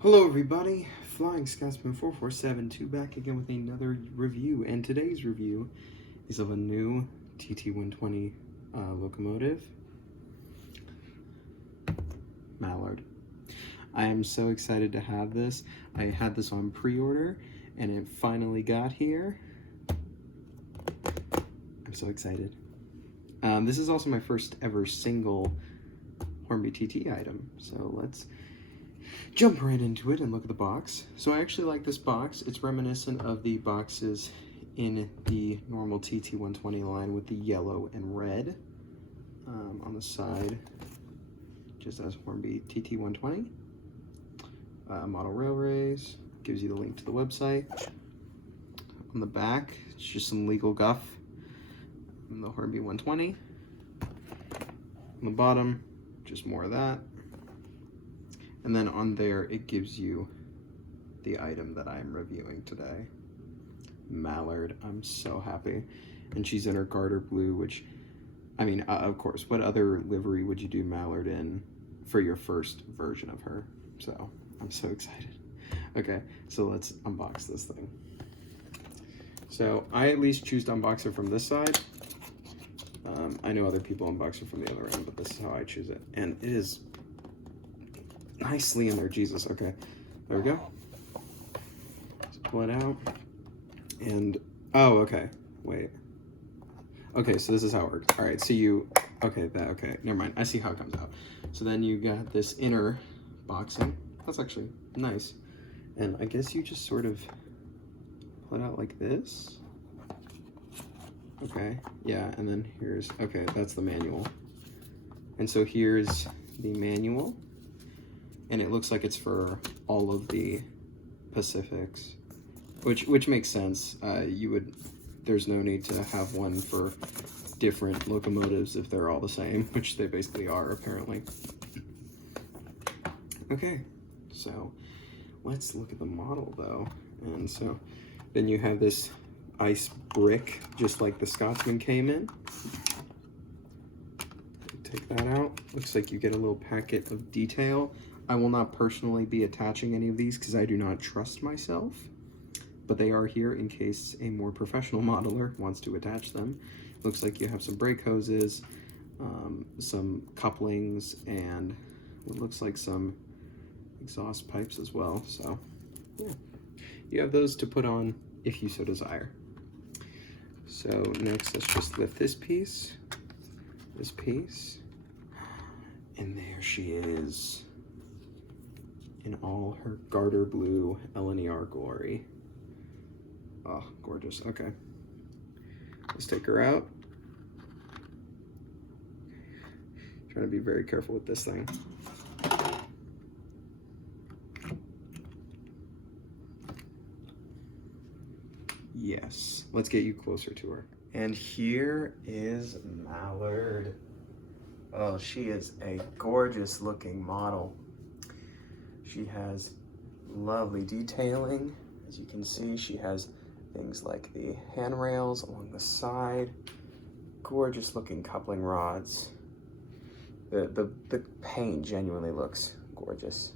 Hello everybody, Flying Scotsman 4472 back again with another review, and today's review is of a new TT120 locomotive, Mallard. I am so excited to have this. I had this on pre-order and it finally got here. I'm so excited. This is also my first ever single Hornby TT item, so let's jump right into it and look at the box. So I actually like this box. It's reminiscent of the boxes in the normal TT120 line with the yellow and red. On the side, just as Hornby TT120. Model Railways, gives you the link to the website. On the back, it's just some legal guff from the Hornby 120. On the bottom, just more of that. And then on there, it gives you the item that I'm reviewing today. Mallard, I'm so happy. And she's in her garter blue, which, I mean, of course, what other livery would you do Mallard in for your first version of her? So, I'm so excited. Okay, so let's unbox this thing. So, I at least choose to unbox it from this side. I know other people unbox it from the other end, but this is how I choose it. And it is nicely in there, Jesus. Okay, there we go. Let's pull it out. And, oh, okay, wait. Okay, so this is how it works. All right, so okay, never mind. I see how it comes out. So then you got this inner boxing. That's actually nice. And I guess you just sort of pull it out like this. Okay, yeah, and then here's, okay, that's the manual. And so here's the manual. And it looks like it's for all of the Pacifics, which makes sense. There's no need to have one for different locomotives if they're all the same, which they basically are apparently. Okay, so let's look at the model though. And so then you have this ice brick, just like the Scotsman came in. Take that out. Looks like you get a little packet of detail. I will not personally be attaching any of these because I do not trust myself, but they are here in case a more professional modeler wants to attach them. Looks like you have some brake hoses, some couplings, and what looks like some exhaust pipes as well. So yeah, you have those to put on if you so desire. So next, let's just lift this piece, and there she is in all her garter blue LNER glory. Oh, gorgeous. Okay, let's take her out. Trying to be very careful with this thing. Yes, let's get you closer to her. And here is Mallard. Oh, she is a gorgeous looking model. She has lovely detailing. As you can see, she has things like the handrails along the side, gorgeous looking coupling rods. The paint genuinely looks gorgeous.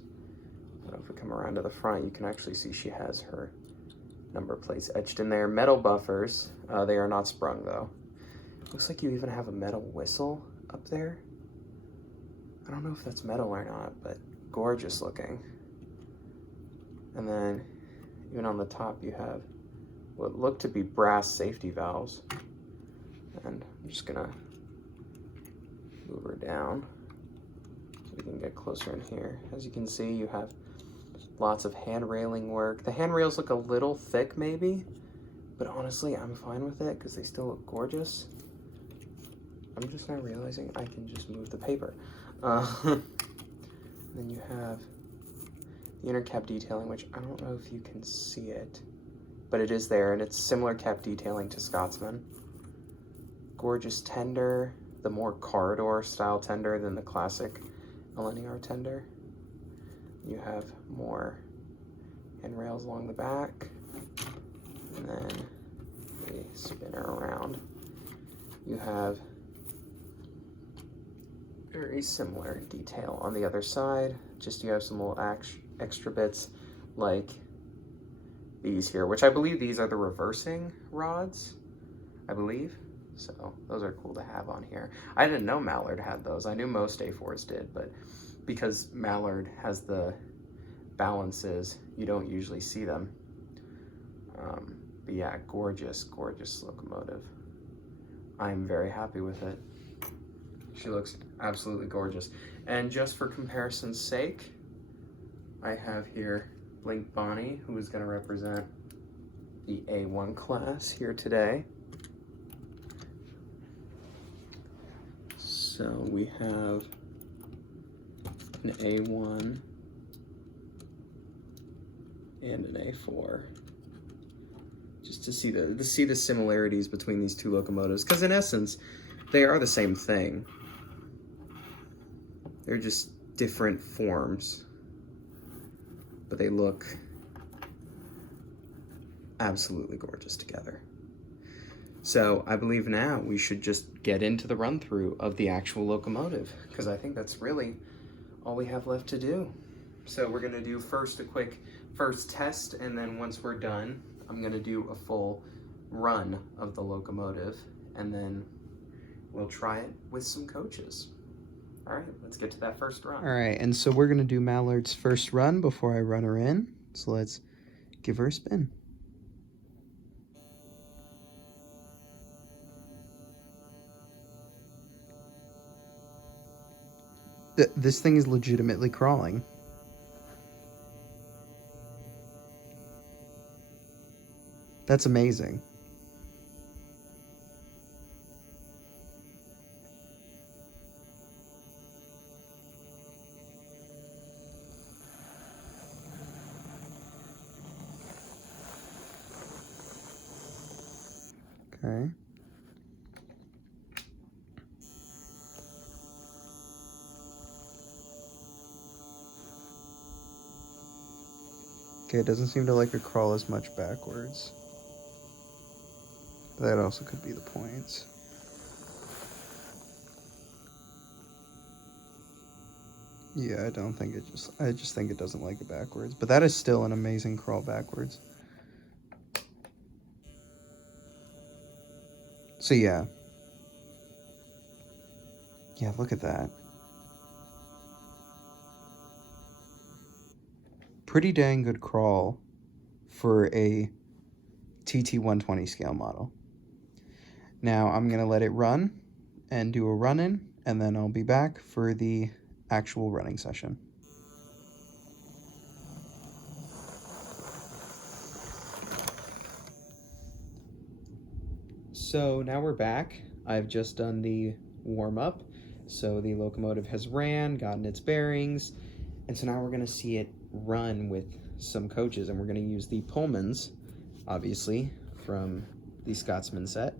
If we come around to the front, you can actually see she has her number plates etched in there. Metal buffers, they are not sprung though. Looks like you even have a metal whistle up there. I don't know if that's metal or not, but gorgeous looking. And then even on the top you have what look to be brass safety valves. And I'm just gonna move her down so we can get closer in here. As you can see, you have lots of hand railing work. The handrails look a little thick maybe, but honestly I'm fine with it because they still look gorgeous. I'm just now realizing I can just move the paper. Then you have the inner cap detailing, which I don't know if you can see it, but it is there, and it's similar cap detailing to Scotsman. Gorgeous tender, the more corridor style tender than the classic LNER tender. You have more handrails along the back, and then we spin her around. You have very similar detail on the other side, Just you have some little extra bits like these here, which I believe these are the reversing rods, I believe. So those are cool to have on here. I didn't know Mallard had those. I knew most A4s did, but because Mallard has the balances, you don't usually see them. But yeah, gorgeous, gorgeous locomotive. I'm very happy with it. She looks absolutely gorgeous. And just for comparison's sake, I have here Blink Bonnie, who is going to represent the A1 class here today. So we have an A1 and an A4, just to see the similarities between these two locomotives, because in essence they are the same thing. They're just different forms, but they look absolutely gorgeous together. So I believe now we should just get into the run through of the actual locomotive, because I think that's really all we have left to do. So we're gonna do first a quick first test, and then once we're done, I'm gonna do a full run of the locomotive, and then we'll try it with some coaches. All right, let's get to that first run. All right, and so we're gonna do Mallard's first run before I run her in. So let's give her a spin. This thing is legitimately crawling. That's amazing. Okay. Okay, it doesn't seem to like to crawl as much backwards. That also could be the points. Yeah, I just think it doesn't like it backwards. But that is still an amazing crawl backwards. So yeah. Yeah, look at that. Pretty dang good crawl for a TT 120 scale model. Now I'm gonna let it run and do a run-in, and then I'll be back for the actual running session. So now we're back. I've just done the warm-up. So the locomotive has ran, gotten its bearings, and so now we're gonna see it run with some coaches, and we're gonna use the Pullmans, obviously, from the Scotsman set,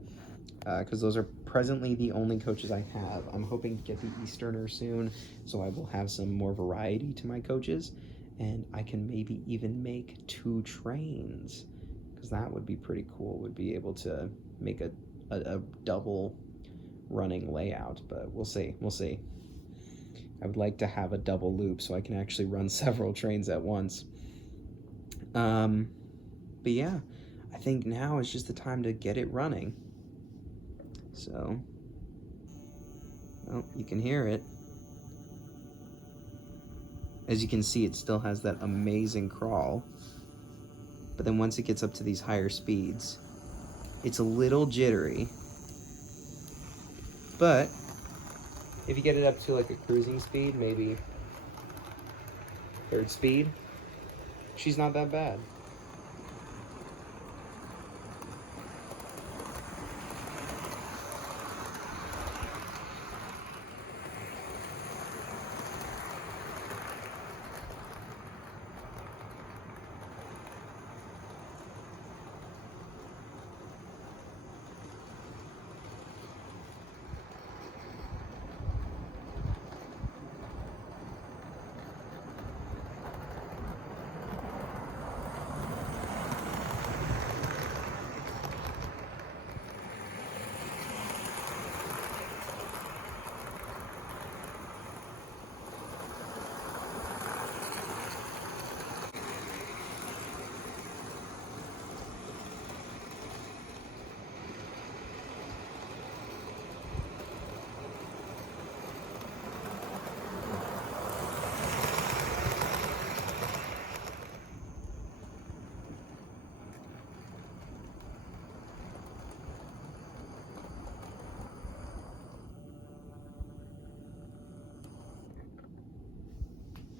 because those are presently the only coaches I have. I'm hoping to get the Easterner soon, so I will have some more variety to my coaches, and I can maybe even make 2 trains, because that would be pretty cool. Would be able to make a double running layout, but we'll see. I would like to have a double loop so I can actually run several trains at once. But yeah, I think now is just the time to get it running. So, well, you can hear it. As you can see, it still has that amazing crawl. But then once it gets up to these higher speeds, it's a little jittery. But if you get it up to like a cruising speed, maybe 3rd speed, she's not that bad.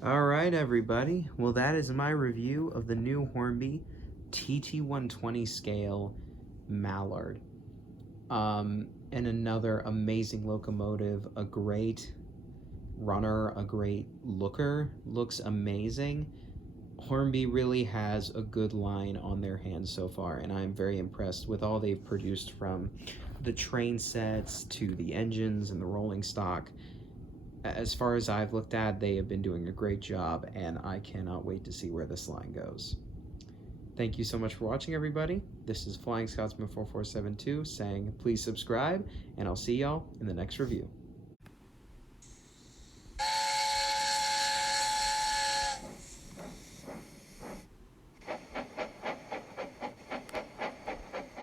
All right, everybody. Well, that is my review of the new Hornby TT 120 scale Mallard. And another amazing locomotive, a great runner, a great looker, looks amazing. Hornby really has a good line on their hands so far, and I'm very impressed with all they've produced, from the train sets to the engines and the rolling stock. As far as I've looked at, they have been doing a great job, and I cannot wait to see where this line goes. Thank you so much for watching, everybody. This is Flying Scotsman 4472 saying please subscribe, and I'll see y'all in the next review.